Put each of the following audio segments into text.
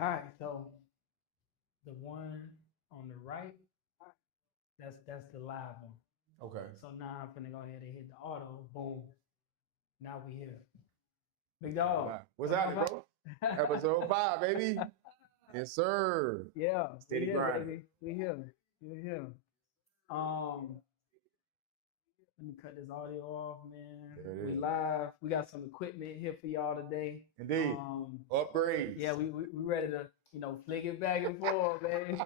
All right, so the one on the right, that's the live one. Okay. So now I'm finna go ahead and hit the auto. Boom. Now we here. Big dog. What's happening, bro? Episode 5, baby. Yes, sir. Yeah, Steady we here, grinding. baby. We here. We here. Um, Let me cut this audio off, man. There it We is. live. We got some equipment here for y'all today. Indeed. Upgrades. Yeah, we ready to flick it back and forth, baby.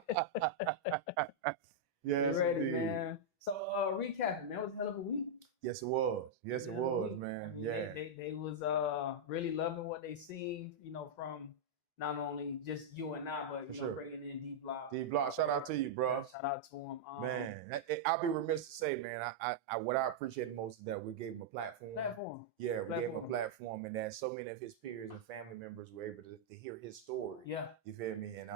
Yes, we ready, indeed. man. So recapping, man, it was a hell of a week. Yes, it was. Yes, it was, man. I mean, Yeah. They was really loving what they seen, from not only just you and I, but bringing in D Block. D Block, shout out to you, bro. Shout out to him, man. I'll be remiss to say, man. What I appreciate the most is that we gave him a platform. Yeah, we gave him a platform, and that so many of his peers and family members were able to hear his story. Yeah, you feel me? And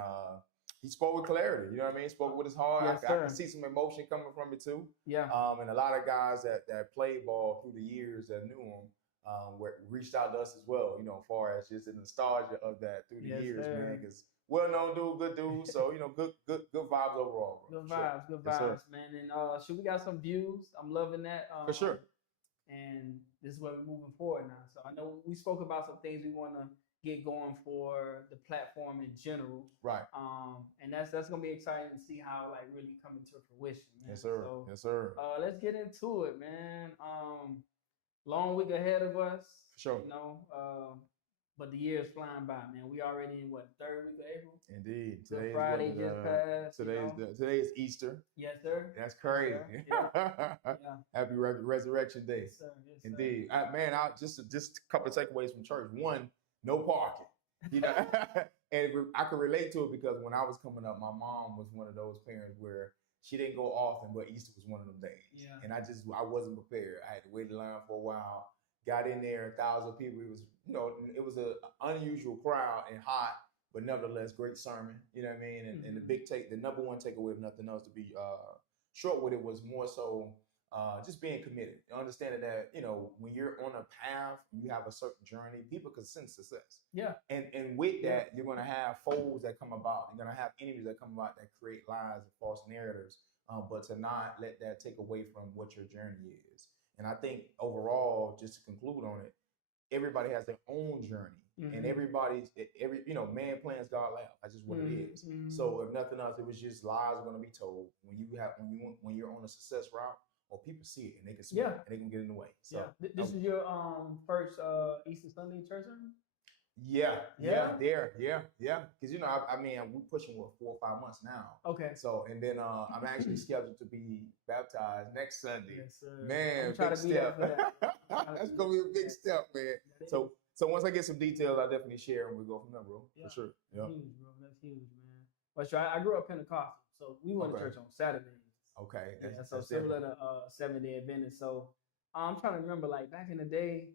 he spoke with clarity. You know what I mean? He spoke with his heart. Yes, I can see some emotion coming from it too. Yeah. And a lot of guys that played ball through the years that knew him. Reached out to us as well, as far as just the nostalgia of that through the years, man. Because well-known dude, good dude, so good vibes overall. Bro. Good vibes, man. And we got some views. I'm loving that. For sure. And this is where we're moving forward now. So I know we spoke about some things we want to get going for the platform in general. Right. And that's gonna be exciting to see how really coming to fruition, man. Yes, sir. So, yes, sir. Let's get into it, man. Long week ahead of us. For sure. But the year is flying by, man. We already in third week of April? Indeed. Today Friday just passed. Today is Easter. Yes, sir. That's crazy. Yes, sir. Yeah. Happy Resurrection Day. Yes, sir. Yes, sir. Indeed. Man, just a couple of takeaways from church. One, no parking. And I can relate to it because when I was coming up, my mom was one of those parents where she didn't go often, but Easter was one of them days. Yeah. And I wasn't prepared. I had to wait in line for a while. Got in there, 1,000 people. It was, it was an unusual crowd and hot, but nevertheless, great sermon. You know what I mean? And the number one takeaway, if nothing else, to be short with it, was more so just being committed. Understanding that, when you're on a path, you have a certain journey, people can sense success. Yeah. And with that, you're going to have foes that come about. You're going to have enemies that come about that create lies and false narratives. But to not let that take away from what your journey is. And I think overall, just to conclude on it, everybody has their own journey. And man plans, God laughs. That's just what it is. So if nothing else, it was just lies are going to be told when you're on a success route, or people see it and they can smell it and they can get in the way. So this is your first Easter Sunday church sermon? Yeah. Because we're pushing 4 or 5 months now. Okay. So and then I'm actually scheduled to be baptized next Sunday. Yes, sir. Man, big step. That's gonna be a big step, man. So once I get some details, I'll definitely share and we'll go from there, bro. Yeah. For sure. Yeah. Huge, bro. That's huge, man. But sure, I grew up Pentecostal, so we went to church on Saturdays. Okay. So similar to 7-Day Adventist. So I'm trying to remember, back in the day,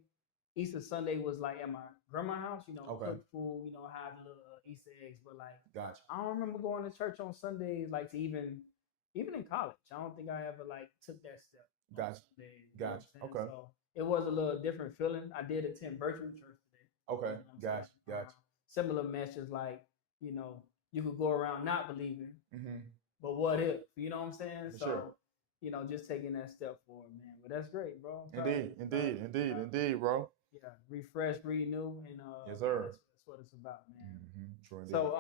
Easter Sunday was at my grandma's house, cook food, have the little Easter eggs, but gotcha. I don't remember going to church on Sundays, to even in college. I don't think I ever took that step. Gotcha. Gotcha. Okay. So it was a little different feeling. I did attend virtual church today. Okay. Gotcha. Similar messages you could go around not believing, but what if? You know what I'm saying? For sure. Just taking that step forward, man. But that's great, bro. Indeed, bro. Yeah, refresh, renew, and yes, sir. That's what it's about, man. True. So,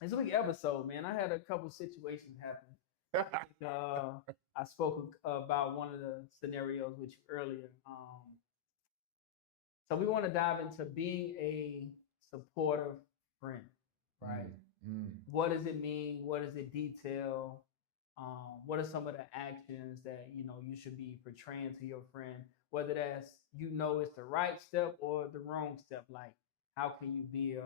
this week episode, man, I had a couple situations happen. I spoke about one of the scenarios with you earlier. So we want to dive into being a supportive friend, right? What does it mean? What does it detail? What are some of the actions that you should be portraying to your friend? Whether that's it's the right step or the wrong step. How can you be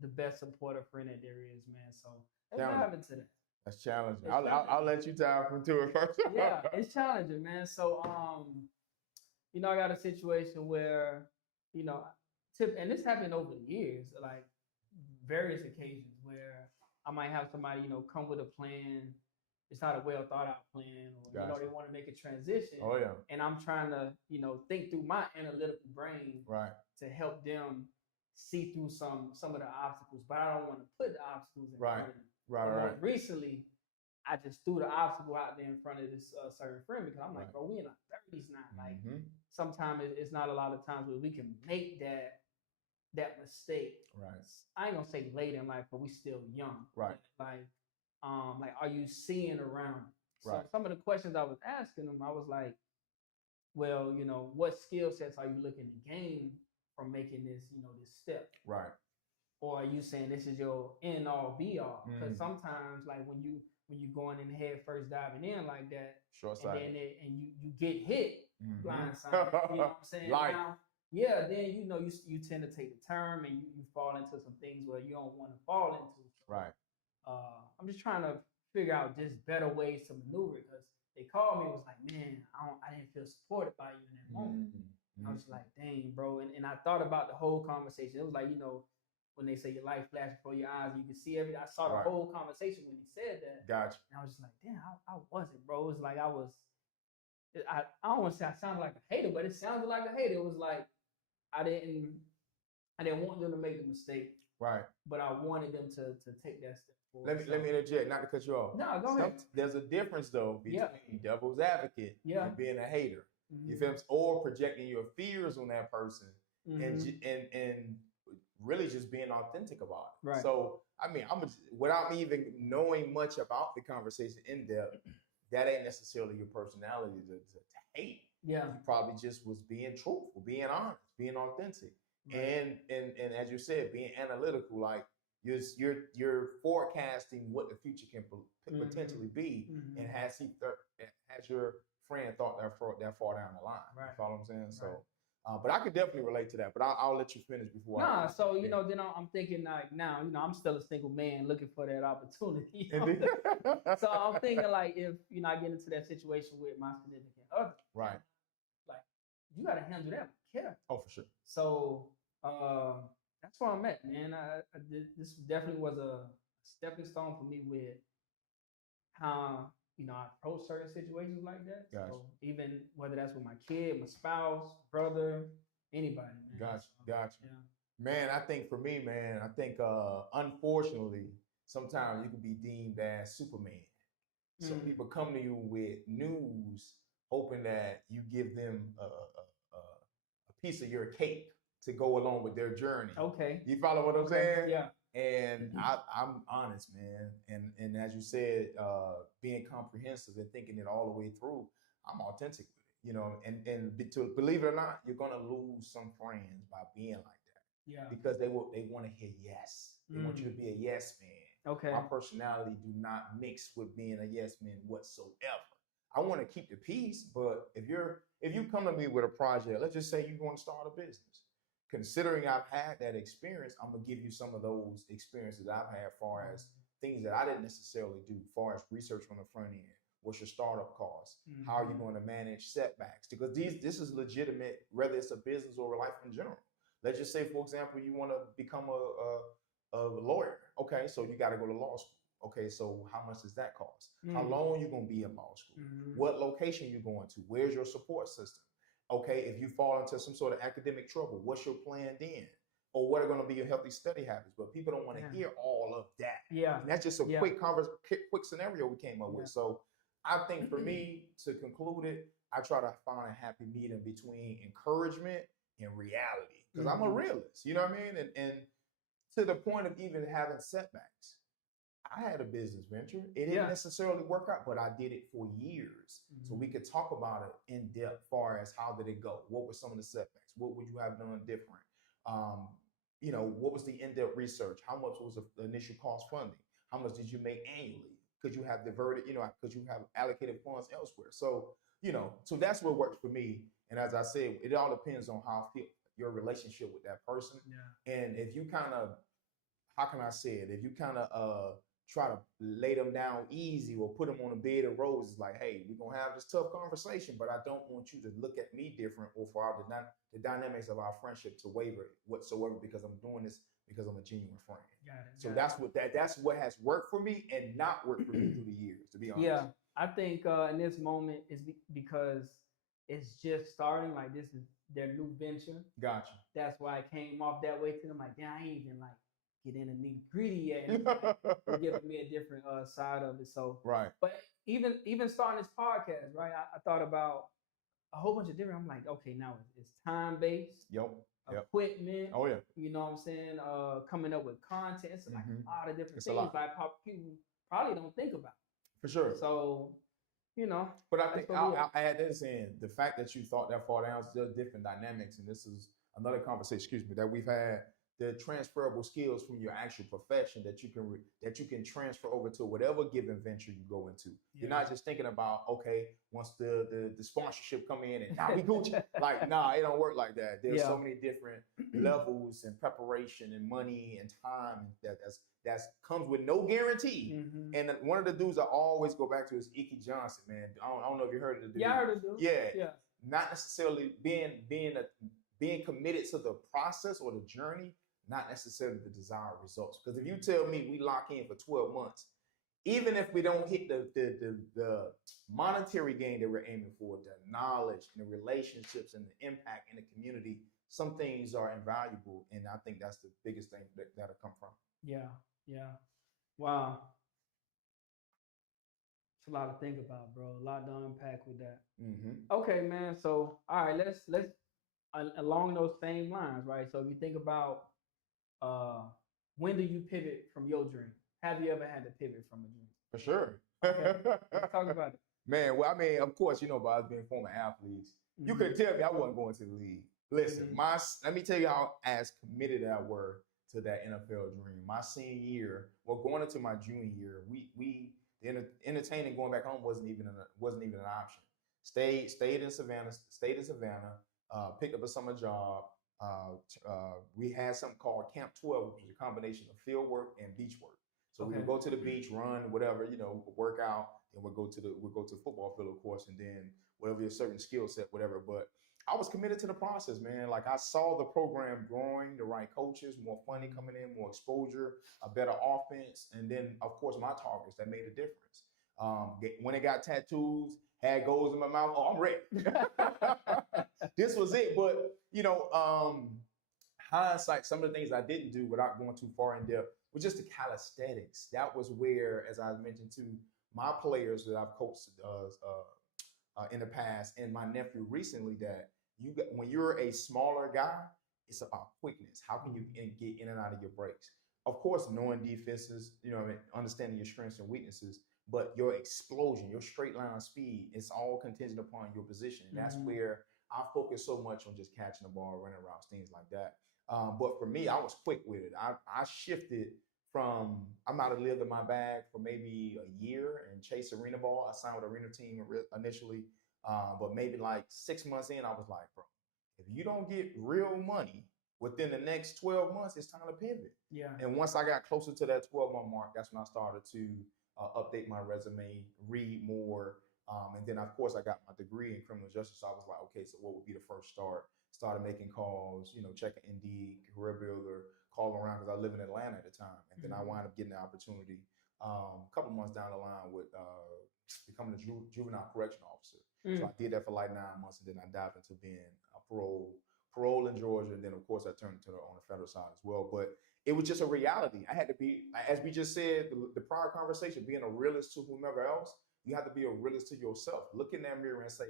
the best supportive friend that there is, man? So let's dive into that. That's challenging. I'll let you dive into it first. Yeah, it's challenging, man. So I got a situation where and this happened over the years, various occasions where I might have somebody come with a plan. It's not a well thought out plan, or they want to make a transition. Oh yeah. And I'm trying to think through my analytical brain, right, to help them see through some of the obstacles, but I don't want to put the obstacles in Right. front of them. Right. Recently, I just threw the obstacle out there in front of this certain friend because I'm like, bro, we in our 30s now. Like, sometimes it's not a lot of times where we can make that mistake. Right. I ain't gonna say late in life, but we still young. Right. Like, are you seeing around? So right. some of the questions I was asking them, I was like, well, you know, what skill sets are you looking to gain from making this, you know, this step? Right. Or are you saying this is your end all be all? Because sometimes, like when you going in head first diving in like that, and then you get hit blindsided, you know what I'm saying? Now, yeah, then you know you tend to take the turn and you fall into some things where you don't want to fall into. Right. I'm just trying to figure out just better ways to maneuver because they called me and was like, man, I didn't feel supported by you in that moment. I was like, dang, bro. And I thought about the whole conversation. It was like, you know, when they say your life flashes before your eyes, you can see everything. I saw the whole conversation when he said that. Gotcha. And I was just like, damn, I wasn't, bro. It was like I don't want to say I sounded like a hater, but it sounded like a hater. It was like I didn't want them to make the mistake. Right. But I wanted them to take that step forward. Let me interject, not to cut you off. No, go ahead. There's a difference though between devil's advocate and being a hater. You feel me? Or projecting your fears on that person and really just being authentic about it. Right. So I mean, without me even knowing much about the conversation in depth, that ain't necessarily your personality to hate. Yeah. You probably just was being truthful, being honest, being authentic. Right. And as you said, being analytical, like you're forecasting what the future can potentially be, and has your friend thought that far down the line? Right. You follow what I'm saying? Right. So, but I could definitely relate to that. But I'll let you finish before. So you know, then I'm thinking like now, you know, I'm still a single man looking for that opportunity. So I'm thinking like if you know I get into that situation with my significant other, right? Like you got to handle that with care. Oh, for sure. So that's where I'm at, man. This definitely was a stepping stone for me with how you know I approach certain situations like that. Gotcha. So even whether that's with my kid, my spouse, brother, anybody. Man. Gotcha. Yeah. Man, I think for me, man, unfortunately, sometimes you can be deemed as Superman. Some people come to you with news, hoping that you give them a piece of your cake to go along with their journey. Okay. You follow what I'm saying? Yeah. And I'm honest, man. And as you said, being comprehensive and thinking it all the way through, I'm authentic with it, you know, and to believe it or not, you're going to lose some friends by being like that. Yeah. Because they want to hear yes. They want you to be a yes man. Okay. My personality do not mix with being a yes man whatsoever. I want to keep the peace, but if you come to me with a project, let's just say you want to start a business. Considering I've had that experience, I'm gonna give you some of those experiences I've had, far as things that I didn't necessarily do, far as research on the front end. What's your startup cost? How are you going to manage setbacks? Because this is legitimate, whether it's a business or life in general. Let's just say, for example, you want to become a lawyer. Okay, so you got to go to law school. Okay, so how much does that cost? How long are you going to be in law school? What location you going to? Where's your support system? Okay, if you fall into some sort of academic trouble, what's your plan then? Or what are going to be your healthy study habits? But people don't want to hear all of that. Yeah. And that's just a quick scenario we came up with. So I think for me, to conclude it, I try to find a happy medium between encouragement and reality. Because I'm a realist, you know what I mean? And to the point of even having setbacks. I had a business venture. It didn't necessarily work out, but I did it for years. So we could talk about it in depth, far as how did it go? What were some of the setbacks? What would you have done different? You know, what was the in-depth research? How much was the initial cost funding? How much did you make annually? Could you have diverted, you know, could you have allocated funds elsewhere? So, you know, so that's what works for me. And as I said, it all depends on how your relationship with that person. Yeah. And if you kind of, how can I say it? If you kind of try to lay them down easy or put them on a bed of roses, like, hey, we're going to have this tough conversation, but I don't want you to look at me different or for the dynamics of our friendship to waver whatsoever, because I'm doing this because I'm a genuine friend. So that's what has worked for me and not worked for me through the years, to be honest. Yeah, I think in this moment is because it's just starting. Like this is their new venture. Gotcha. That's why it came off that way to them. Like, damn, I ain't even like get in the nitty gritty yet. And like, giving me a different side of it. So right. But even starting this podcast, right? I thought about a whole bunch of different. I'm like, okay, now it's time based. Yep. Equipment. Oh yeah. You know what I'm saying? Coming up with content. It's like a lot of different things. Like people probably don't think about. For sure. So, you know. But I think I add this in. The fact that you thought that far down is just different dynamics, and this is another conversation, excuse me, that we've had. The transferable skills from your actual profession that you can transfer over to whatever given venture you go into. Yeah. You're not just thinking about, okay, once the sponsorship come in and now we Gucci. Like, nah, it don't work like that. There's so many different levels and preparation and money and time that comes with no guarantee. And one of the dudes I always go back to is Ike Johnson, man. I don't know if you heard of the dude. Yeah, I heard of the dude. Yeah. Not necessarily being committed to the process or the journey, not necessarily the desired results. Because if you tell me we lock in for 12 months, even if we don't hit the monetary gain that we're aiming for, the knowledge and the relationships and the impact in the community, some things are invaluable. And I think that's the biggest thing that'll come from. Yeah. Wow. It's a lot to think about, bro. A lot to unpack with that. Okay, man. So, all right, let's along those same lines, right? So if you think about when do you pivot from your dream? Have you ever had to pivot from a dream? For sure. Okay. Let's talk about it. Man, well, I mean, of course, you know, by us being former athletes, you could tell me I wasn't going to the league. Listen, let me tell you how as committed I were to that NFL dream. My senior year, going into my junior year, the entertaining going back home wasn't even an option. Stayed in Savannah. Picked up a summer job. We had something called Camp 12, which was a combination of field work and beach work. So we would go to the beach, run, whatever, work out, and we'll go to the football field, of course, and then whatever your certain skill set, whatever. But I was committed to the process, man. Like I saw the program growing, the right coaches, more funding coming in, more exposure, a better offense, and then of course my targets that made a difference. When it got tattoos, had goals in my mouth. Oh, I'm ready. This was it. But hindsight, some of the things I didn't do without going too far in depth was just the calisthenics. That was where, as I mentioned to my players that I've coached in the past, and my nephew recently, that when you're a smaller guy, it's about quickness. How can you get in and out of your breaks? Of course, knowing defenses, understanding your strengths and weaknesses, but your explosion, your straight line speed, it's all contingent upon your position. And that's where I focus so much on just catching the ball, running routes, things like that. But for me, I was quick with it. I shifted from, I might have lived in my bag for maybe a year and chased arena ball. I signed with arena team initially. But maybe like 6 months in, I was like, bro, if you don't get real money within the next 12 months, it's time to pivot. Yeah. And once I got closer to that 12-month mark, that's when I started to update my resume, read more. And then, of course, I got my degree in criminal justice. So I was like, okay, so what would be the first start? Started making calls, checking Indeed, Career Builder, calling around because I live in Atlanta at the time. And then I wound up getting the opportunity a couple months down the line with becoming a juvenile correction officer. So I did that for like 9 months, and then I dived into being a parole in Georgia. And then, of course, I turned to on the federal side as well. But it was just a reality. I had to be, as we just said, the prior conversation, being a realist to whomever else, you have to be a realist to yourself. Look in that mirror and say,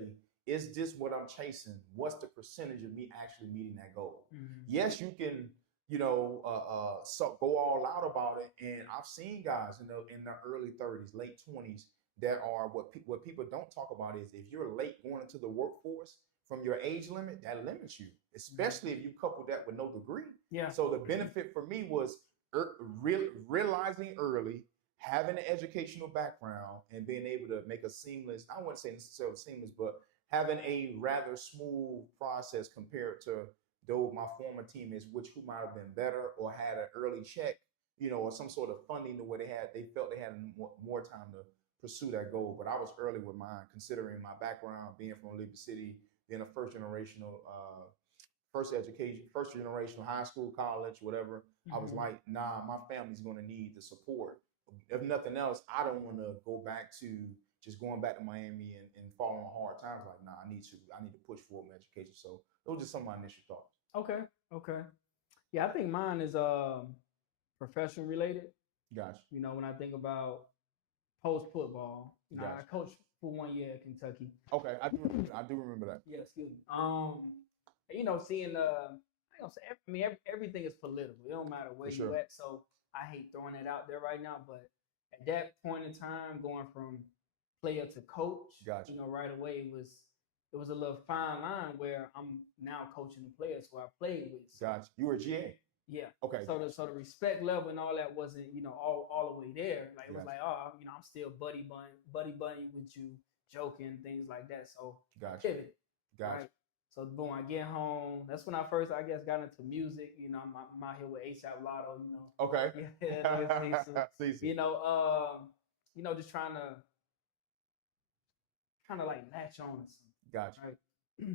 is this what I'm chasing? What's the percentage of me actually meeting that goal? Yes, you can, so go all out about it. And I've seen guys in the early 30s, late 20s, that are what people don't talk about is if you're late going into the workforce from your age limit, that limits you, especially if you couple that with no degree. Yeah. So the benefit for me was realizing early, having an educational background, and being able to make a seamless, I wouldn't say necessarily seamless, but having a rather smooth process compared to my former teammates, who might have been better or had an early check, or some sort of funding to where they felt they had more time to pursue that goal. But I was early with mine, considering my background, being from Liberty City, being a first generational high school, college, whatever. I was like, nah, my family's going to need the support. If nothing else, I don't want to go back to just going back to Miami and following hard times. Like, nah, I need to push forward my education. So those are just some of my initial thoughts. Okay. Yeah, I think mine is profession related. Gotcha. You know, when I think about post football, you know, Gotcha. I coached for 1 year at Kentucky. Okay, I do remember that. Yeah, excuse me. You know, seeing I mean, everything is political. It don't matter where you at. So I hate throwing it out there right now, but at that point in time, going from player to coach, gotcha. You know, right away it was a little fine line where I'm now coaching the players who I played with. So, gotcha. You were a GA. Yeah. Okay. So the respect level and all that wasn't, you know, all the way there. Like it was like, oh, you know, I'm still buddy bunny with you, joking, things like that. So gotcha. Pivot. Gotcha. Right? So boom, I get home. That's when I first, I guess, got into music. You know, I'm out here with ASAP Lotto. You know. Okay. You know, just trying to like latch on to something. Gotcha. Right.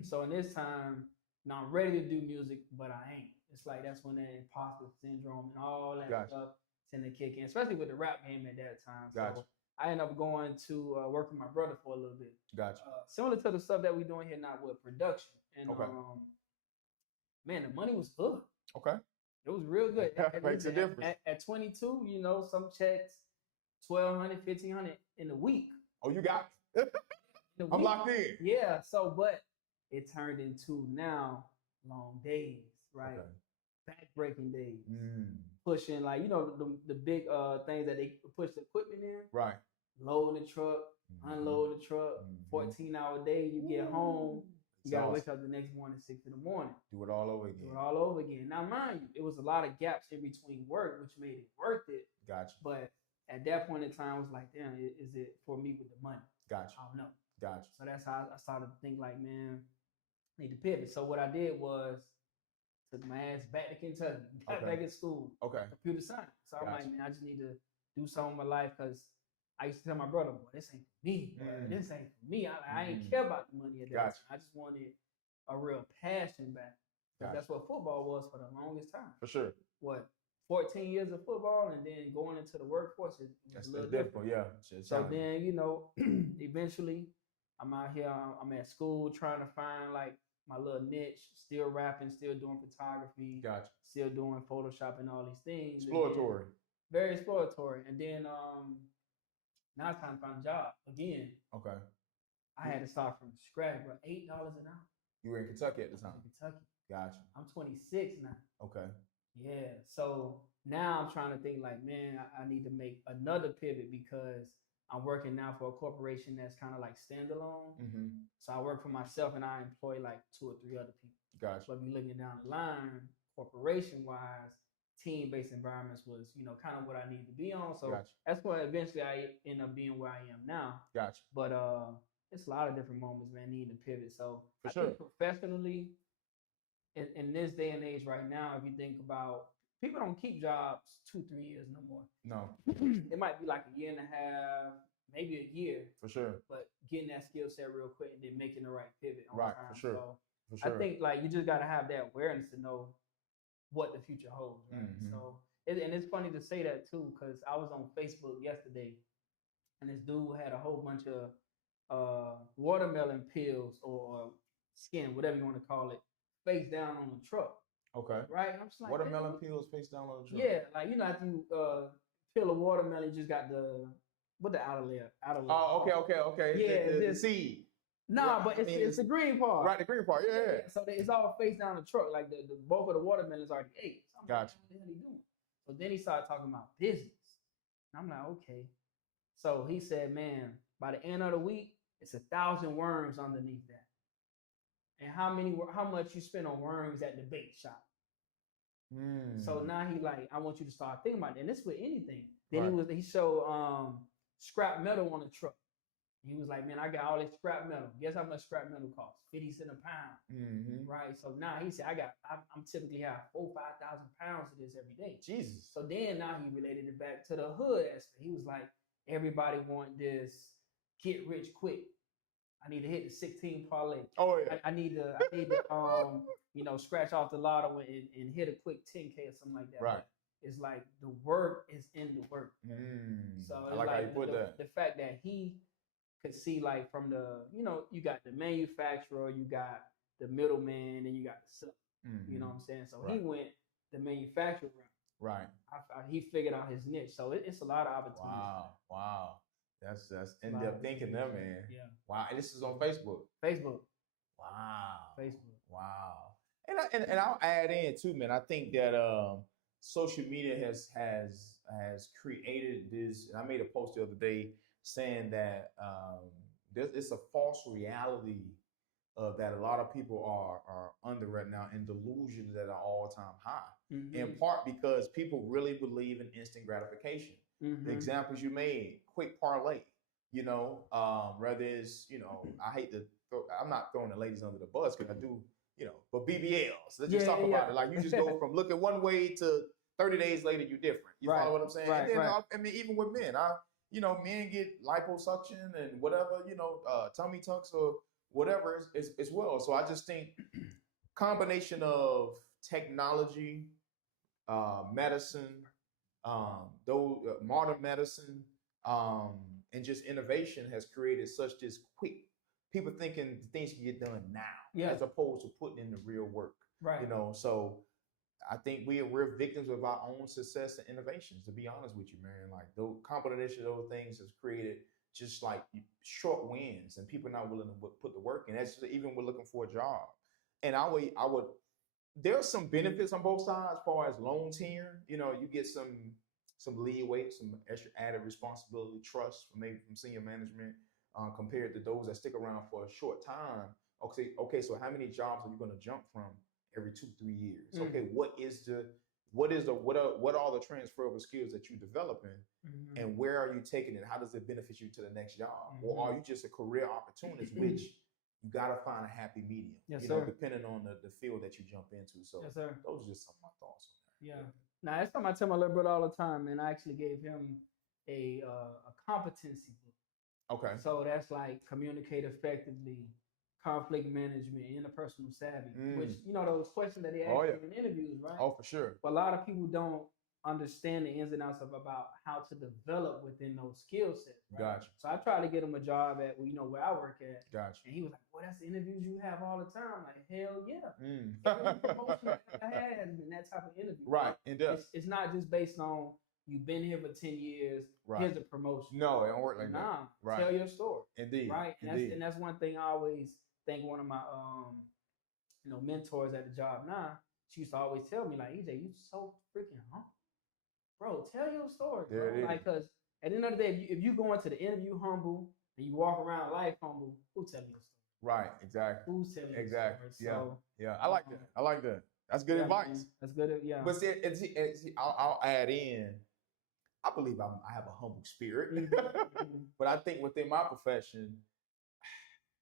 So in this time, now I'm ready to do music, but I ain't. It's like that's when that imposter syndrome and all that stuff tend to kick in, especially with the rap game at that time. Gotcha. So I ended up going to work with my brother for a little bit. Gotcha. Similar to the stuff that we're doing here now with production. And man, the money was good. Okay. It was real good. Makes a difference. At 22, you know, some checks, $1,200, $1,500 in a week. Oh, you got it. I'm locked in. Yeah. So, but it turned into now long days, right? Okay. Back-breaking days. Pushing, like, you know, the big things that they push the equipment in. Right. Loading the truck, unloading the truck, 14-hour day, you get home. You gotta wake up the next morning, 6 in the morning. Do it all over again. Do it all over again. Now, mind you, it was a lot of gaps in between work, which made it worth it. Gotcha. But at that point in time, I was like, damn, is it for me with the money? Gotcha. I don't know. Gotcha. So that's how I started to think like, man, I need to pivot. So what I did was took my ass back to Kentucky, got back in school. Okay. Computer science. So I'm like, man, I just need to do something with my life because I used to tell my brother, boy, this ain't for me. This ain't for me. I ain't care about the money at that time. I just wanted a real passion back. That's what football was for the longest time. For sure. What, 14 years of football and then going into the workforce is a little different. Yeah. So then, you know, eventually I'm out here, I'm at school trying to find like my little niche, still rapping, still doing photography. Gotcha. Still doing Photoshop and all these things. Exploratory. Very exploratory. And then now it's time to find a job again. Okay. I had to start from scratch, bro. $8 an hour. You were in Kentucky at the time? In Kentucky. Gotcha. I'm 26 now. Okay. Yeah. So now I'm trying to think like, man, I need to make another pivot because I'm working now for a corporation that's kind of like standalone. So I work for myself and I employ like 2 or 3 other people. Gotcha. But if you're looking down the line, corporation-wise, team-based environments was, you know, kind of what I need to be on. So that's why eventually I end up being where I am now. Gotcha. But it's a lot of different moments, man, needing to pivot. So I think professionally, in this day and age right now, if you think about, people don't keep jobs 2-3 years no more. No. It might be like a year and a half, maybe a year. For sure. But getting that skill set real quick and then making the right pivot on right, time. For sure. So for sure. I think like you just got to have that awareness to know what the future holds. Right? So, and it's funny to say that too, because I was on Facebook yesterday and this dude had a whole bunch of watermelon peels or skin, whatever you want to call it, face down on the truck. Okay. Right? I'm just like, watermelon peels face down on the truck. Yeah, like, you know, after you peel a watermelon, you just got the outer layer. Oh, okay. Yeah, the seed. Nah, but it's the green part. Right, the green part. Yeah. So it's all face down the truck. Like the bulk of the watermelons already ate. So gotcha. Like, what the hell he doing? So then he started talking about business. And I'm like, okay. So he said, man, by the end of the week, it's 1,000 worms underneath that. And how much you spend on worms at the bait shop? So now he like, I want you to start thinking about it. And this with anything. Then he showed scrap metal on the truck. He was like, man, I got all this scrap metal. Guess how much scrap metal costs? 50 cents a pound. Right. So now he said, I'm typically have 4,000 to 5,000 pounds of this every day. Jesus. So then now he related it back to the hood aspect. He was like, everybody want this get rich quick. I need to hit the 16 parlay. Oh yeah. I need to you know, scratch off the lotto and hit a quick 10K or something like that. Right. It's like the work is in the work. So it's I like how you put that. The fact that he could see like from the, you got the manufacturer, you got the middleman, and you got the seller. Mm-hmm. You know what I'm saying? So he went the manufacturer route. Right. He figured out his niche. So it's a lot of opportunities. Wow. That's in-depth thinking there, man. Yeah. Wow. And this is on Facebook. Facebook. Wow. Facebook. Wow. And I'll add in too, man. I think that social media has created this. And I made a post the other day saying that it's a false reality that a lot of people are under right now, and delusions that are all-time high. Mm-hmm. In part because people really believe in instant gratification. Mm-hmm. The examples you made, quick parlay. Whether it's I hate to I'm not throwing the ladies under the bus because I do. But BBLs. Let's just talk about it. Like you just go from looking one way to 30 days later, you're different. You follow what I'm saying? Right, and then, I mean, even with men, men get liposuction and whatever, tummy tucks or whatever as well. So I just think combination of technology, medicine, modern medicine, and just innovation has created such this quick. People thinking things can get done now, as opposed to putting in the real work. Right. So I think we're victims of our own success and innovations. To be honest with you, man, like the combination of those things has created just like short wins, and people not willing to put the work in. That's just, even we're looking for a job, and I would. There's some benefits on both sides as far as loan tenure. You get some leeway, some extra added responsibility, trust from senior management. Compared to those that stick around for a short time. Okay. So how many jobs are you going to jump from every 2-3 years? Mm-hmm. Okay. What are the transferable skills that you're developing, mm-hmm. and where are you taking it? How does it benefit you to the next job? Mm-hmm. Or are you just a career opportunist, which you got to find a happy medium, depending on the field that you jump into. So those are just some of my thoughts on that. Yeah. Now, that's something I tell my little brother all the time, and I actually gave him a competency book. Okay. So that's like communicate effectively, conflict management, interpersonal savvy, which, those questions that they ask you in interviews, right? Oh, for sure. But a lot of people don't understand the ins and outs about how to develop within those skill sets. Right? Gotcha. So I tried to get him a job at, where I work at. Gotcha. And he was like, well, that's the interviews you have all the time. Like, hell yeah. Every promotion I had has been that type of interview. Right. It's not just based on, you've been here for 10 years. Right. Here's a promotion. No, it don't work like that. Right. Tell your story. Indeed. Right. And that's one thing I always think one of my mentors at the job now, she used to always tell me, like, EJ, you so freaking humble. Bro, tell your story. Bro. Like, because at the end of the day, if you go into the interview humble and you walk around life humble, who tell your story? Right, exactly. Who's telling your story? Yeah. I like that. I like that. That's good advice. Man. That's good. Yeah. But see, I'll add in, I believe I have a humble spirit. But I think within my profession,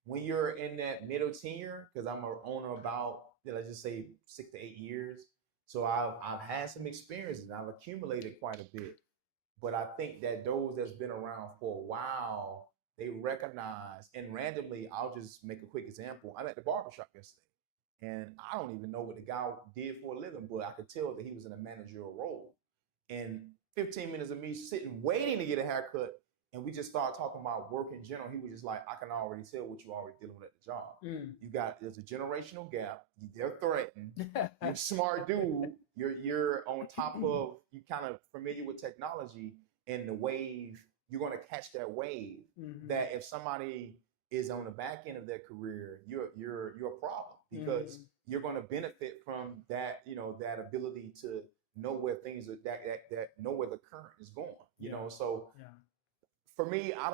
when you're in that middle tenure, because I'm an owner about, let's just say 6 to 8 years. So I've had some experiences. I've accumulated quite a bit. But I think that those that's been around for a while, they recognize, and randomly, I'll just make a quick example. I'm at the barbershop yesterday, and I don't even know what the guy did for a living, but I could tell that he was in a managerial role. And 15 minutes of me sitting, waiting to get a haircut, and we just started talking about work in general. He was just like, I can already tell what you're already dealing with at the job. There's a generational gap. They're threatened. You're a smart dude. You're on top of, you kind of familiar with technology and the wave. You're going to catch that wave. That if somebody is on the back end of their career, you're a problem, because you're going to benefit from that, that ability to know where things are, that know where the current is going. So. Yeah. For me, I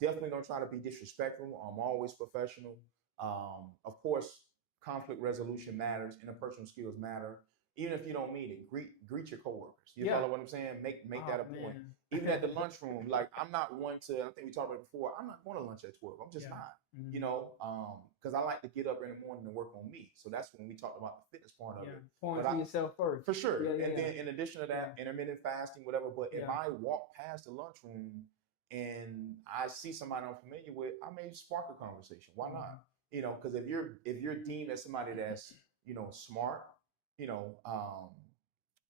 definitely don't try to be disrespectful. I'm always professional. Of course, conflict resolution matters. Interpersonal skills matter. Even if you don't meet it, greet your coworkers. You follow what I'm saying? Make that a point. Even at the lunchroom, like I'm not one to, I think we talked about it before, I'm not going to lunch at 12. I'm just not, because I like to get up in the morning and work on me. So that's when we talked about the fitness part of it. Point to yourself first. For sure. Then in addition to that, intermittent fasting, whatever. But if I walk past the lunchroom and I see somebody I'm familiar with, I may spark a conversation. Why not? Because if you're deemed as somebody that's, smart,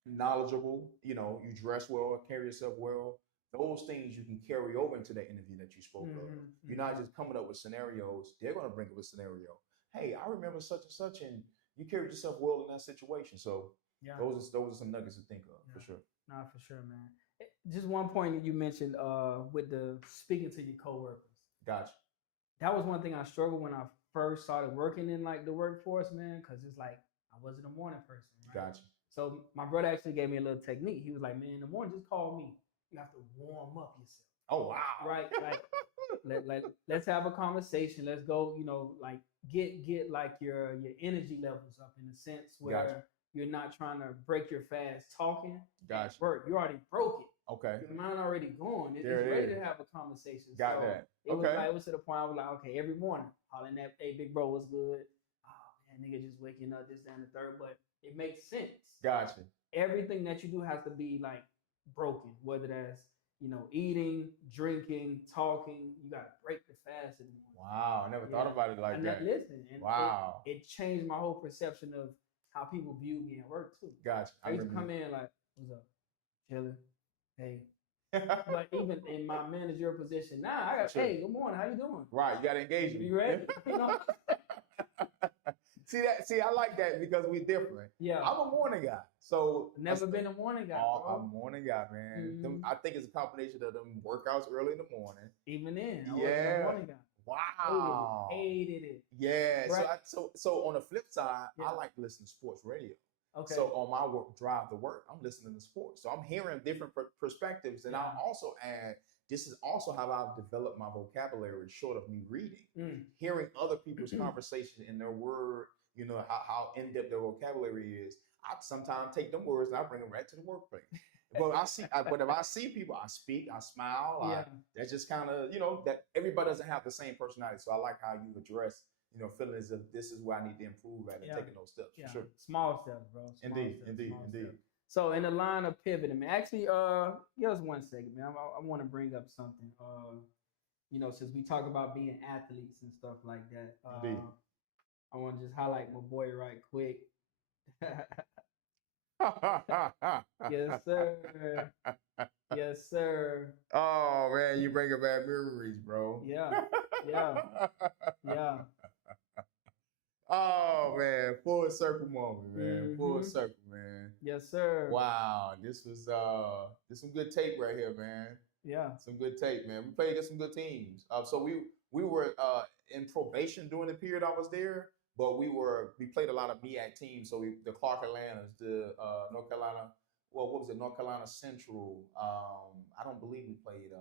knowledgeable, you dress well, carry yourself well, those things you can carry over into that interview that you spoke of. You're not just coming up with scenarios. They're going to bring up a scenario. Hey, I remember such and such, and you carried yourself well in that situation. So those are some nuggets to think of for sure. Nah, for sure, man. Just one point that you mentioned with the speaking to your coworkers. Gotcha. That was one thing I struggled when I first started working in like the workforce, man, because it's like I wasn't a morning person. Right? Gotcha. So my brother actually gave me a little technique. He was like, "Man, in the morning, just call me. You have to warm up yourself." Oh wow! Right, like let's have a conversation. Let's go. You know, like get like your energy levels up in a sense where you're not trying to break your fast talking. Gotcha. Work. You already broke it. Okay. Your mind already gone. It's ready to have a conversation. Got that. It was to the point I was like, okay, every morning, hollering at, hey, big bro, what's good? Oh man, nigga just waking up, this, that, and the third. But it makes sense. Gotcha. Everything that you do has to be like broken, whether that's, you know, eating, drinking, talking. You gotta break the fast in the morning. Wow, I never thought about it like that. Listen, and wow, it changed my whole perception of how people view me at work too. Gotcha. I used to come in like, what's up? Chilling. Hey. But even in my managerial position now, I got, hey, good morning, how you doing? Right, you gotta engage me. You ready? You know? See, I like that because we're different. Yeah. I'm a morning guy. So never been a morning guy. I'm a morning guy, man. I think it's a combination of them workouts early in the morning. Even then, I wasn't a morning guy. Wow. Hated it. Yeah. Right. So on the flip side, I like to listen to sports radio. Okay. So on my drive to work, I'm listening to sports. So I'm hearing different perspectives. And I'll also add, this is also how I've developed my vocabulary short of me reading. Hearing other people's conversation in their word, you know, how in-depth their vocabulary is. I sometimes take them words and I bring them right to the workplace. But if I see people, I speak, I smile. That's just kind of, you know, that everybody doesn't have the same personality. So I like how you address, you know, feelings of this is where I need to improve at and taking those steps. For sure. Small steps, bro. Indeed. So in the line of pivoting, man, actually, give us 1 second, man. I want to bring up something. You know, since we talk about being athletes and stuff like that, I want to just highlight my boy right quick. Yes, sir. Yes, sir. Oh man, you bring back memories, bro. Yeah. Oh man, full circle moment, man. Full circle, man. Yes, sir. Wow, this was some good tape right here, man. Yeah, some good tape, man. We played against some good teams. So we were in probation during the period I was there. But we played a lot of MEAC teams. So the Clark Atlantas, the North Carolina, what was it? North Carolina Central. I don't believe we played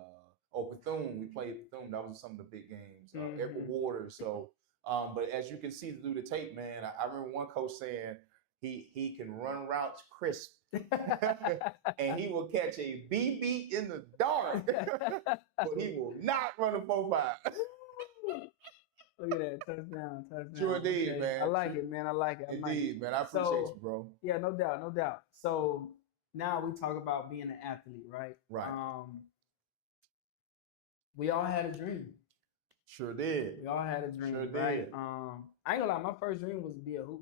Bethune. We played Bethune. That was some of the big games. Edward Waters. So but as you can see through the tape, man, I remember one coach saying he can run routes crisp. And he will catch a BB in the dark. But he will not run a 4.5. Look at that, touchdown. True indeed, man. I like it, man. I like it. Indeed, man. I appreciate you, bro. Yeah, no doubt. So now we talk about being an athlete, right? Right. We all had a dream. Sure did. We all had a dream, sure right? Did. I ain't gonna lie, my first dream was to be a hoop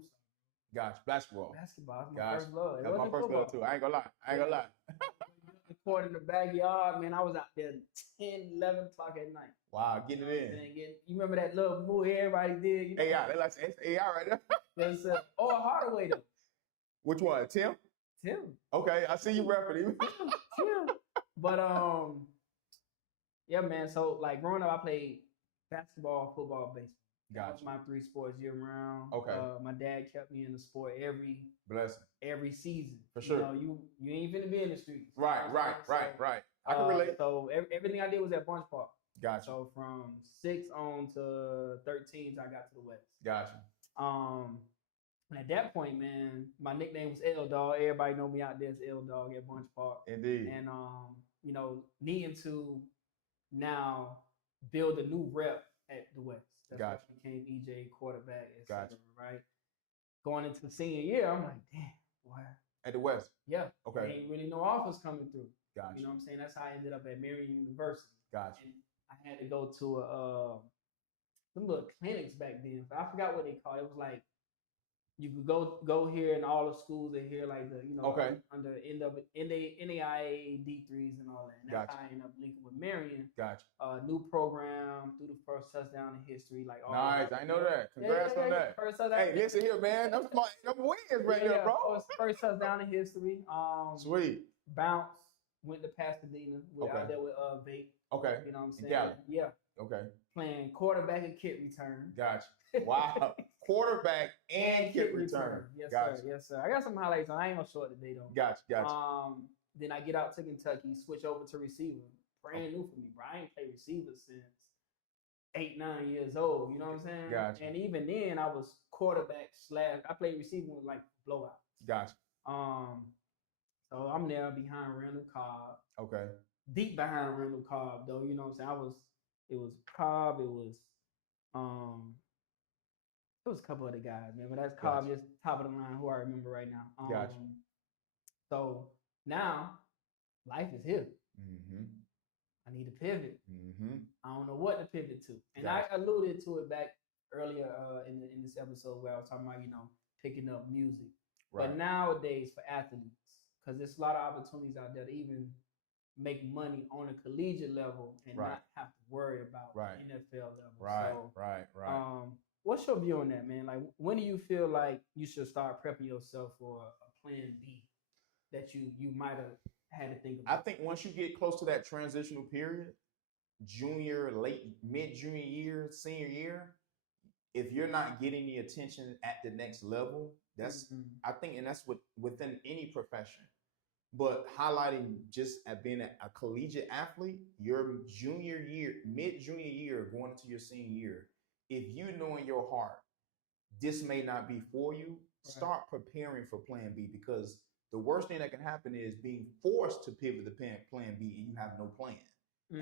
star. Gotcha. Basketball. That's my first love. That's my first love too. I ain't gonna lie. The court in the backyard, man. I was out there 10, 11 o'clock at night. Wow, getting it in. You remember that little move everybody did? You know? AI, they like AI right there. Yes, or Hardaway though. Which one? Tim. Okay, I see you repping him. Tim. But yeah, man. So like growing up, I played basketball, football, baseball. Gotcha. That was my 3 sports year round. Okay. My dad kept me in the sport every season. For sure. You know, you ain't finna be in the streets. Right. I can relate. So everything I did was at Bunch Park. Gotcha. So from 6 on to 13, I got to the West. Gotcha. And at that point, man, my nickname was L Dog. Everybody know me out there as L Dog at Bunch Park. Indeed. And you know, needing to now build a new rep at the West. That's gotcha. When I became EJ quarterback, gotcha. Right? Going into the senior year, I'm like, damn, boy. At the West? Yeah. Okay. There ain't really no offers coming through. Gotcha. You know what I'm saying? That's how I ended up at Marion University. Gotcha. And I had to go to some little clinics back then. I forgot what they called it. It was like you could go here in all the schools are here, like the Okay. under NAIA D3s and all that. And that's Gotcha. how I ended up linking with Marion. Gotcha. New program, through the first touchdown in history. Like all Nice. I know that. Congrats on that. First touchdown. Hey, listen here, man. Them wins right there, bro. First touchdown in history. Sweet. Bounce. Went to Pasadena. We're out there with Vape. Okay. You know what I'm saying? Cali. Yeah. Okay. Playing quarterback and kick return. Gotcha. Wow. Quarterback and kick return. Yes, gotcha. sir. Yes, sir. I got some highlights. I ain't gonna show it today though. Gotcha. Then I get out to Kentucky, switch over to receiver. Brand new for me, bro. I ain't played receiver since 8-9 years old. You know what I'm saying? Gotcha. And even then, I was quarterback / I played receiver with like blowouts. Gotcha. So I'm there behind Randall Cobb. Okay. Deep behind Randall Cobb, though. You know what I'm saying? It was Cobb. It was a couple other guys, man. But that's Cobb, just top of the line, who I remember right now. Gotcha. So now, life is here. Mm-hmm. I need to pivot. Mm-hmm. I don't know what to pivot to. And Gotcha. I alluded to it back earlier in this episode where I was talking about, picking up music. Right. But nowadays for athletes, because there's a lot of opportunities out there to even make money on a collegiate level and not have to worry about NFL level. Right, so, right. What's your view on that, man? Like, when do you feel like you should start prepping yourself for a plan B that you might have had to think about? I think once you get close to that transitional period, junior, mid-junior year, senior year, if you're not getting the attention at the next level, that's I think, and that's within any profession. But highlighting just at being a collegiate athlete, your junior year, mid-junior year, going into your senior year, if you know in your heart, this may not be for you, start preparing for plan B, because the worst thing that can happen is being forced to pivot to plan B and you have no plan.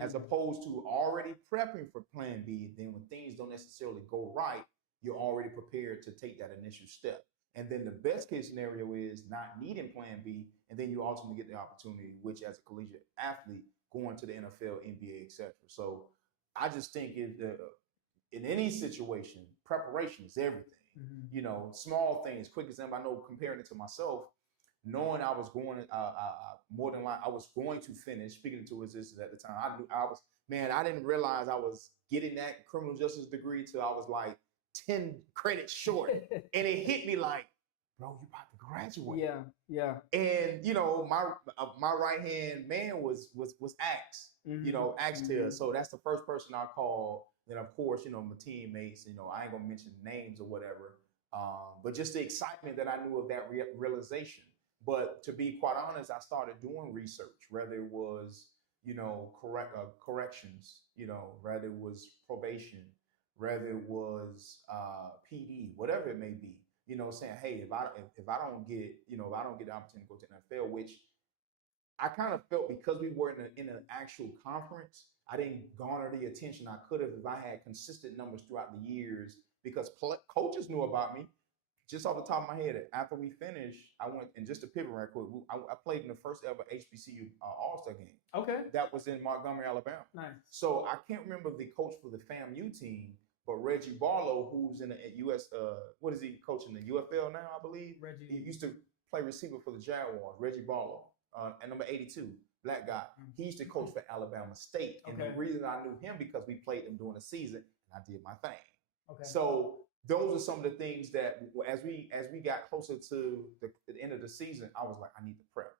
As opposed to already prepping for plan B, then when things don't necessarily go right, you're already prepared to take that initial step. And then the best case scenario is not needing plan B, and then you ultimately get the opportunity, which as a collegiate athlete, going to the NFL, NBA, etc. So I just think in any situation, preparation is everything. Small things, quick example. I know, comparing it to myself, knowing I was going, more than likely I was going to finish. Speaking to resistance at the time, I didn't realize I was getting that criminal justice degree till I was like 10 credits short, and it hit me like, bro, you about to graduate. Yeah. And my right hand man was Axe. Axe Tail. So that's the first person I called. Then of course, my teammates. I ain't gonna mention names or whatever. But just the excitement that I knew of that realization. But to be quite honest, I started doing research, whether it was corrections, whether it was probation, whether it was PD, whatever it may be, saying, hey, if I don't get the opportunity to go to the NFL, which I kind of felt because we were in an actual conference, I didn't garner the attention I could have if I had consistent numbers throughout the years, because coaches knew about me. Just off the top of my head, after we finished, I went, and just to pivot right quick, I played in the first ever HBCU All-Star game. Okay. That was in Montgomery, Alabama. Nice. So I can't remember the coach for the FAMU team, but Reggie Barlow, who's in the US, what is he coaching, the UFL now, I believe? Reggie. He used to play receiver for the Jaguars, Reggie Barlow, and number 82, black guy. He used to coach for Alabama State. And the reason I knew him, because we played them during the season, and I did my thing. Okay. So those are some of the things that, as we got closer to the end of the season, I was like, I need to prep.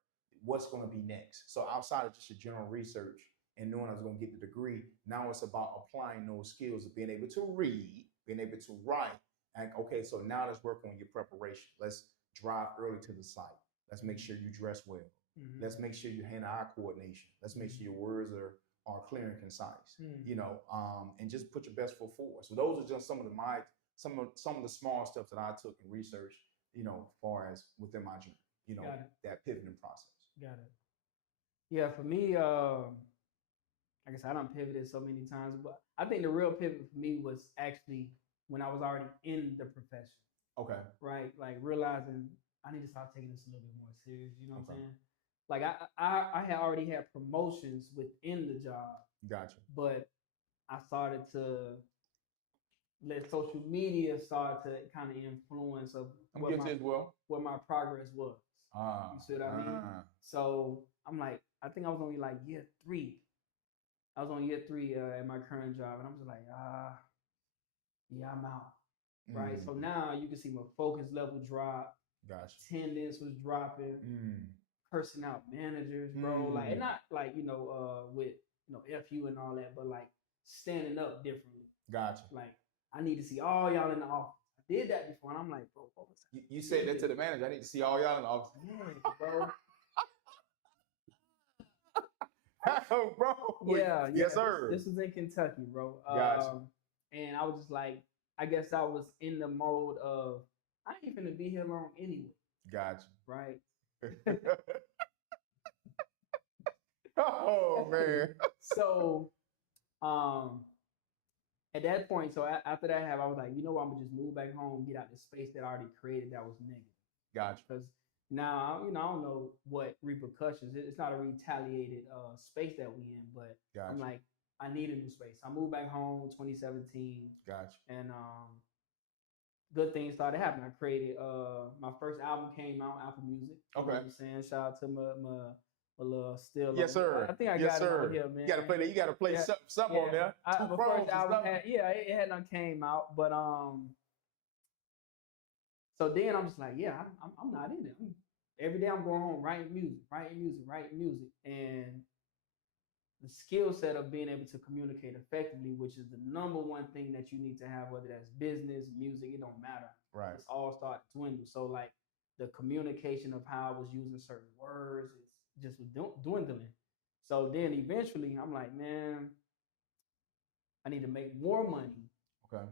What's going to be next? So outside of just a general research and knowing I was going to get the degree, now it's about applying those skills of being able to read, being able to write. And okay, so now let's work on your preparation. Let's drive early to the site. Let's make sure you dress well. Let's make sure you hand-eye coordination. Let's make sure your words are clear and concise. And just put your best foot forward. So those are just some of the small steps that I took and researched, as far as within my journey, that pivoting process. Got it. Yeah, for me, like I said, I done pivoted so many times, but I think the real pivot for me was actually when I was already in the profession. Okay. Right? Like realizing I need to start taking this a little bit more serious. You know what I'm saying? Like I had already had promotions within the job. Gotcha. But I started to let social media start to kind of influence of what my progress was. You see what I mean? So I'm like, I think I was only like year 3. I was on year 3 at my current job, and I'm just like, yeah, I'm out. Right. So now you can see my focus level drop. Gotcha. Attendance was dropping. Cursing out managers, bro. Like, and not like, with, FU and all that, but like standing up differently. Gotcha. Like, I need to see all y'all in the office. I did that before, and I'm like, bro, what was that? You said that to the manager. I need to see all y'all in the office. Yeah, bro. Oh, bro. Yeah. Yes, sir. This was in Kentucky, bro. Gotcha. And I was just like, I guess I was in the mode of, I ain't finna be here long anyway. Gotcha. Right. Oh, man. So, at that point, so after that, I was like, you know what, I'm gonna just move back home, get out the space that I already created that was negative. Gotcha. Because now, I don't know what repercussions. It's not a retaliated space that we in, but gotcha. I'm like, I need a new space. I moved back home 2017. Gotcha. And good things started happening. I created my first album came out, Apple Music. Okay. You know what I'm saying? Shout out to my little still. Yes, sir. I think I got it on here, man. You gotta play that. You gotta play something on there. My first album it had not came out, but so then I'm just like, yeah, I'm not in it. Every day I'm going home writing music, and the skill set of being able to communicate effectively, which is the number one thing that you need to have, whether that's business, music, it don't matter. Right. It's all started to dwindle. So like the communication of how I was using certain words is just dwindling. So then eventually I'm like, man, I need to make more money. Okay.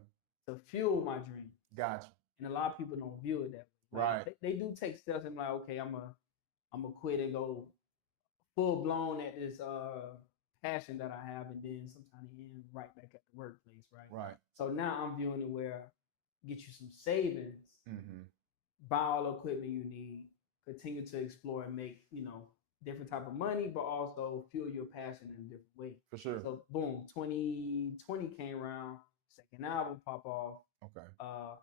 To fuel my dream. Gotcha. And a lot of people don't view it that way. Right. They do take steps and like, okay, I'm a quit and go full blown at this passion that I have, and then sometime end right back at the workplace, right? Right. So now I'm viewing it where get you some savings, buy all the equipment you need, continue to explore and make, different type of money, but also fuel your passion in a different way. For sure. So boom, 2020 came around, second album pop off. Okay.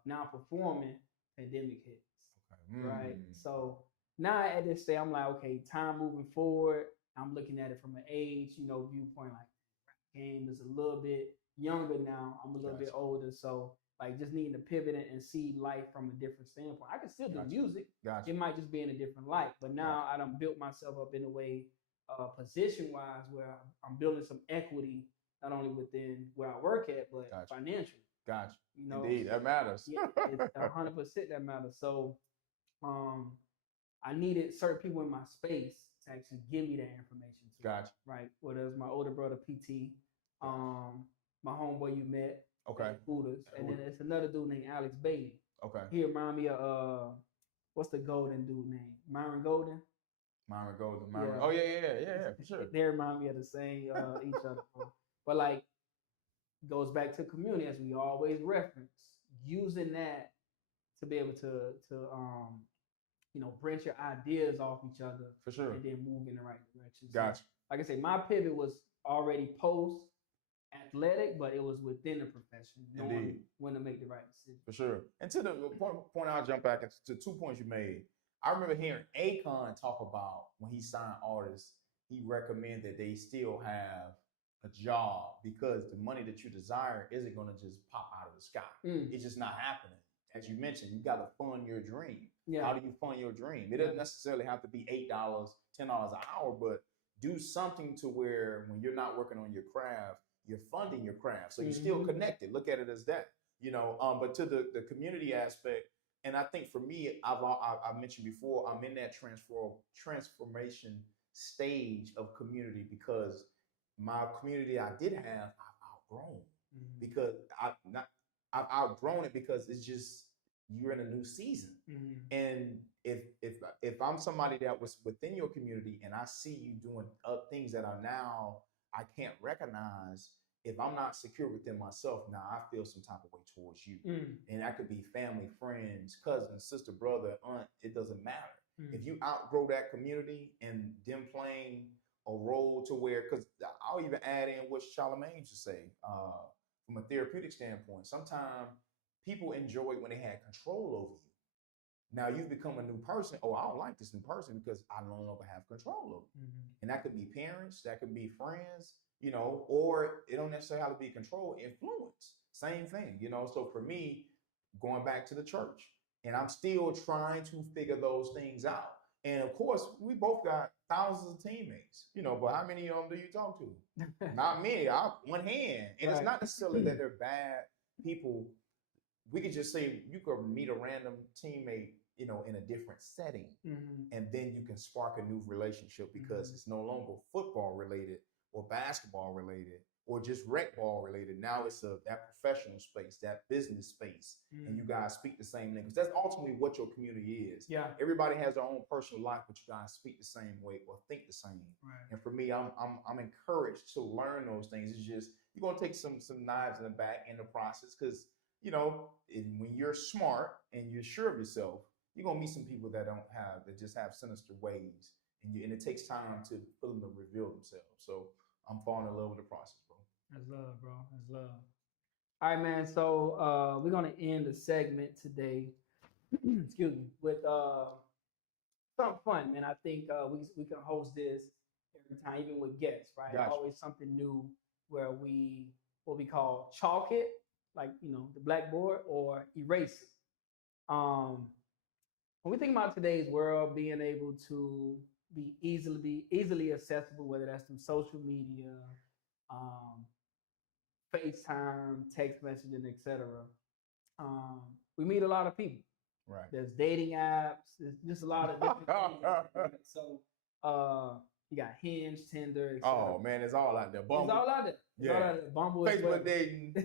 Now performing, pandemic hits. Okay. Right. So now at this stage, I'm like, okay, time moving forward. I'm looking at it from an age, viewpoint. Like, game is a little bit younger now. I'm a little bit older, so like just needing to pivot and see life from a different standpoint. I can still do music. It might just be in a different light. But now I done built myself up in a way, position-wise, where I'm building some equity, not only within where I work at, but financially. Gotcha. Indeed, that matters. Yeah, it's 100% that matters. So, I needed certain people in my space to actually give me that information. Gotcha. Right. Well, there's my older brother PT, my homeboy you met. Okay. Hooters, and then there's another dude named Alex Bailey. Okay. He remind me of what's the Golden dude name? Myron Golden. Myron Golden. Myron. Yeah. Oh yeah, for sure. They remind me of the same each other. But like, goes back to community as we always reference, using that to be able to branch your ideas off each other. For sure. And then move in the right direction. Gotcha. So, like I say, my pivot was already post athletic, but it was within the profession, knowing when to make the right decision. For sure. And to the point I'll jump back to 2 points you made. I remember hearing Akon talk about when he signed artists, he recommended they still have a job because the money that you desire isn't going to just pop out of the sky. It's just not happening. As you mentioned, you got to fund your dream. Yeah. How do you fund your dream? It doesn't necessarily have to be $8, $10 an hour, but do something to where when you're not working on your craft, you're funding your craft. So you're still connected. Look at it as that, but to the community aspect. And I think for me, I've mentioned before, I'm in that transformation stage of community because my community I did have, I've outgrown because I've outgrown it because it's just, you're in a new season. And if I'm somebody that was within your community and I see you doing things that are now I can't recognize, if I'm not secure within myself, now I feel some type of way towards you. And that could be family, friends, cousin, sister, brother, aunt, it doesn't matter. If you outgrow that community and them playing a role to where, because I'll even add in what Charlamagne used to say, from a therapeutic standpoint, sometimes people enjoy it when they had control over you. Now you've become a new person. Oh, I don't like this new person because I no longer have control over it. And that could be parents, that could be friends, or it don't necessarily have to be control, influence. Same thing, So for me, going back to the church, and I'm still trying to figure those things out. And of course, we both got thousands of teammates, but how many of them do you talk to? Not many. One hand. And It's not necessarily that they're bad people. We could just say you could meet a random teammate, in a different setting, and then you can spark a new relationship because it's no longer football related or basketball related or just rec ball related. Now it's that professional space, that business space, and you guys speak the same language. That's ultimately what your community is. Yeah. Everybody has their own personal life, but you guys speak the same way or think the same. Right. And for me, I'm encouraged to learn those things. It's just you're gonna take some knives in the back in the process because when you're smart and you're sure of yourself, you're gonna meet some people that just have sinister ways, and it takes time for them to reveal themselves. So I'm falling in love with the process, bro. That's love, bro. That's love. All right, man. So we're gonna end the segment today. Excuse me, with something fun, man. I think we can host this every time, even with guests, right? Gotcha. Always something new where what we call chalk it, like the blackboard, or erase it. When we think about today's world being able to be easily accessible, whether that's through social media, FaceTime, text messaging, etc. We meet a lot of people. Right. There's dating apps. There's just a lot of different things. So you got Hinge, Tinder, etc. Oh man, it's all out there. Bumble. It's all out there. It's all out there. Bumble, Facebook dating.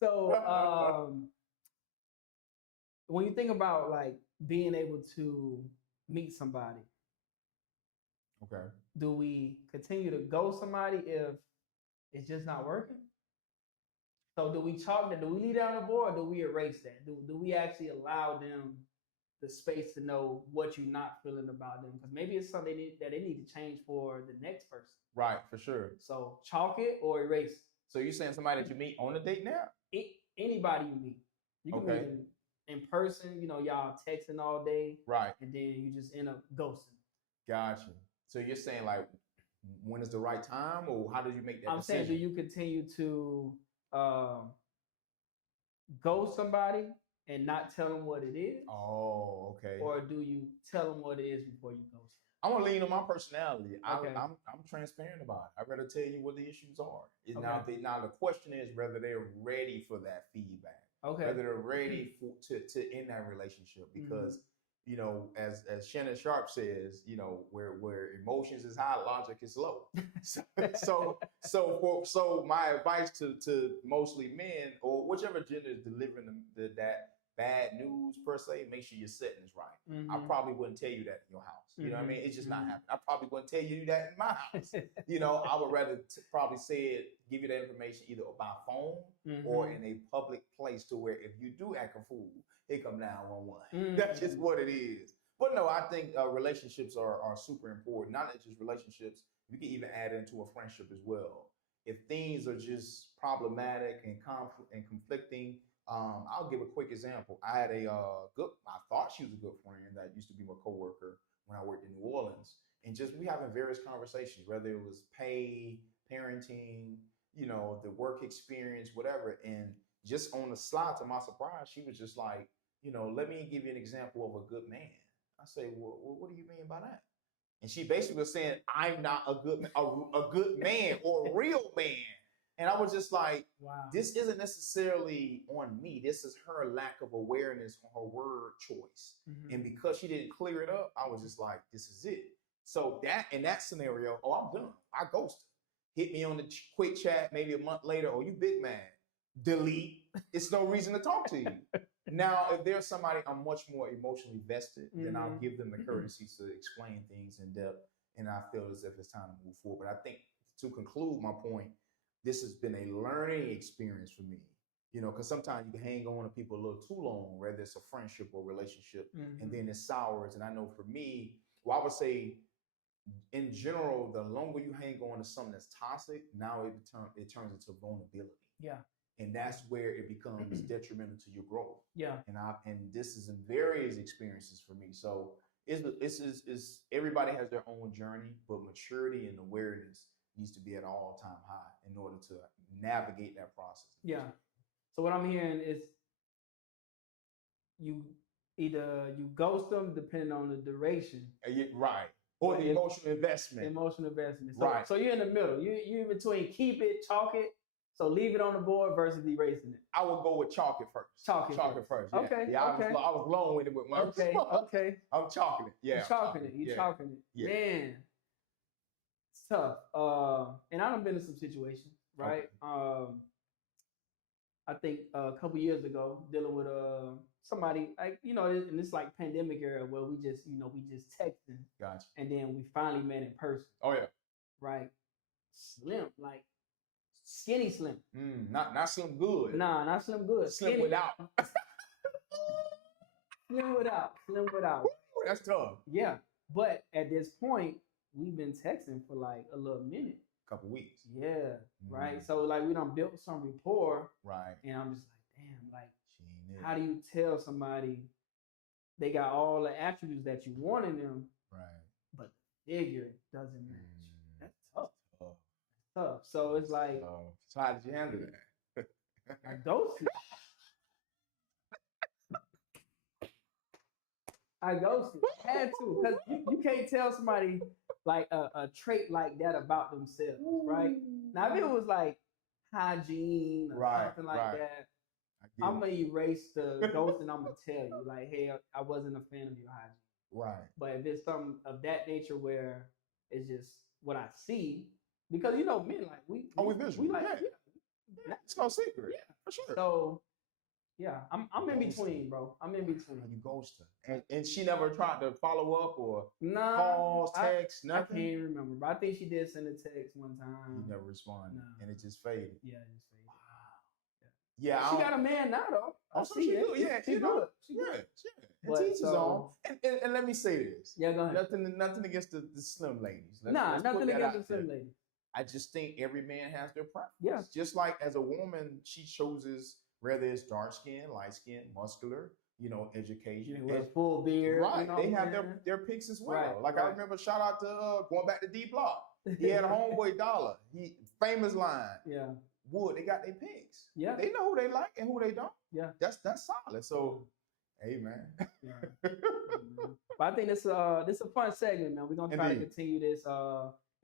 So when you think about like being able to meet somebody, okay, do we continue to ghost somebody if it's just not working? So do we chalk that? Do we leave that on the board, or do we erase that? Do we actually allow them the space to know what you're not feeling about them? Because maybe it's something that they need to change for the next person. Right, for sure. So chalk it or erase it. So you're saying somebody that you meet on a date now? Anybody you meet. You can meet them in person, y'all texting all day. Right. And then you just end up ghosting. Gotcha. So you're saying like, when is the right time, or how did you make that decision? I'm saying, do you continue to ghost somebody and not tell them what it is? Oh, okay. Or do you tell them what it is before you ghost them? I'm gonna lean on my personality. Okay. I'm transparent about it. I'd rather tell you what the issues are. Okay. Now the question is whether they're ready for that feedback. Okay. Whether they're ready to end that relationship, because as Shannon Sharp says, where emotions is high, logic is low. So my advice to mostly men, or whichever gender is delivering that bad news per se, make sure your setting is right. I probably wouldn't tell you that in your house. You know what I mean? It's just not happening. I probably wouldn't tell you that in my house. I would rather probably give you that information either by phone or in a public place, to where if you do act a fool, it come 911. That's just what it is. But no, I think relationships are super important. Not just relationships. We can even add into a friendship as well. If things are just problematic and conflicting, I'll give a quick example. I had I thought she was a good friend that used to be my coworker when I worked in New Orleans. And just we having various conversations, whether it was pay, parenting, the work experience, whatever. And just on the slide, to my surprise, she was just like, let me give you an example of a good man. I say, well, what do you mean by that? And she basically was saying, I'm not a good man or a real man. And I was just like, wow, this isn't necessarily on me. This is her lack of awareness on her word choice. And because she didn't clear it up, I was just like, this is it. So in that scenario, I'm done. I ghosted. Hit me on the quick chat maybe a month later, you big man. Delete. It's no reason to talk to you. Now, if there's somebody I'm much more emotionally vested, then I'll give them the courtesy to explain things in depth, and I feel as if it's time to move forward. But I think, to conclude my point, this has been a learning experience for me, because sometimes you can hang on to people a little too long, whether it's a friendship or relationship, and then it sours. And I know for me, I would say in general, the longer you hang on to something that's toxic, now it turns into vulnerability. Yeah. And that's where it becomes detrimental to your growth. Yeah. And this is in various experiences for me. So it's everybody has their own journey, but maturity and awareness needs to be at an all-time high in order to navigate that process. Yeah. So what I'm hearing is you ghost them depending on the duration. Right. Or the emotional investment. Emotional investment. So, right. So you're in the middle. You're in between keep it, chalk it. So leave it on the board versus erasing it. I would go with chalk it first. Chalk it first. Yeah. Okay. Yeah, I was long-winded with my Okay. I'm chalking it. Yeah. You're chalking it. You're chalking it. Yeah. Man. It's tough. And I've been in some situations, right? Okay. I think a couple years ago, dealing with somebody like in this like pandemic era where we just texting. Gotcha. And then we finally met in person. Oh yeah. Right. Slim, like skinny slim. Not slim good. Nah, not slim good. Slim skinny. without. Slim without. Ooh, that's tough. Yeah, but at this point, we've been texting for like a little minute. Couple weeks. Yeah, right. So like we done built some rapport. Right. And I'm just like, damn, like how do you tell somebody they got all the attributes that you want in them, right? But the figure doesn't match. That's tough. Tough. So it's like, so how did you handle that? I ghosted. I had to, because you can't tell somebody like a trait like that about themselves, right? Now if it was like hygiene or something like that, I'm gonna erase the ghost and I'm gonna tell you like, hey, I wasn't a fan of your hygiene. Right. But if it's something of that nature where it's just what I see, because men like we visual. Like, it's no secret. Yeah, for sure. So yeah, I'm in between, bro. I'm in between. You ghost her, and she never tried to follow up or calls, text, nothing. I can't remember, but I think she did send a text one time. You never responded, and it just faded. Yeah, it just faded. Wow. Yeah, she got a man now though. Oh, so she good. Yeah, she's good. Yeah. Teach his own. And let me say this. Yeah, go ahead. Nothing against the slim ladies. Let's nothing against the slim ladies. I just think every man has their preference. Yeah. Just like as a woman, she chooses whether it's dark skin, light skin, muscular, education. With full beard. Right. They have their picks as well. Right. I remember, shout out to going back to D Block. He had a homeboy Dollar. Famous line. Yeah. Wood, they got their picks. Yeah. They know who they like and who they don't. Yeah. That's solid. So, hey man. Yeah. But I think this a fun segment, man. We're gonna try to continue this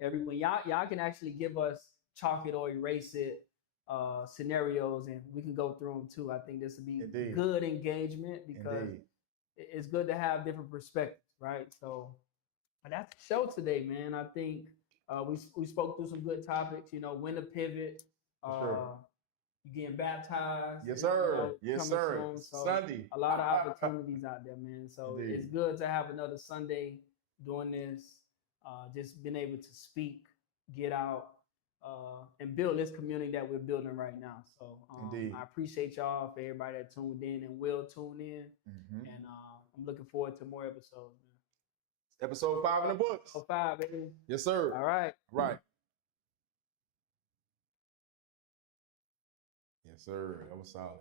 every week. Y'all can actually give us chalk it or erase it scenarios, and we can go through them too. I think this would be good engagement because it's good to have different perspectives, right? So that's the show today, man. I think we spoke through some good topics. When to pivot. Sure. You getting baptized? Yes, sir. Yes, sir. Soon, so Sunday. A lot of opportunities out there, man. So it's good to have another Sunday doing this. Just being able to speak, get out, and build this community that we're building right now. So I appreciate y'all for everybody that tuned in and will tune in. Mm-hmm. And I'm looking forward to more episodes, man. Episode 5 in the books. Episode 5, baby. Yes, sir. All right. Right. Yes, sir. That was solid.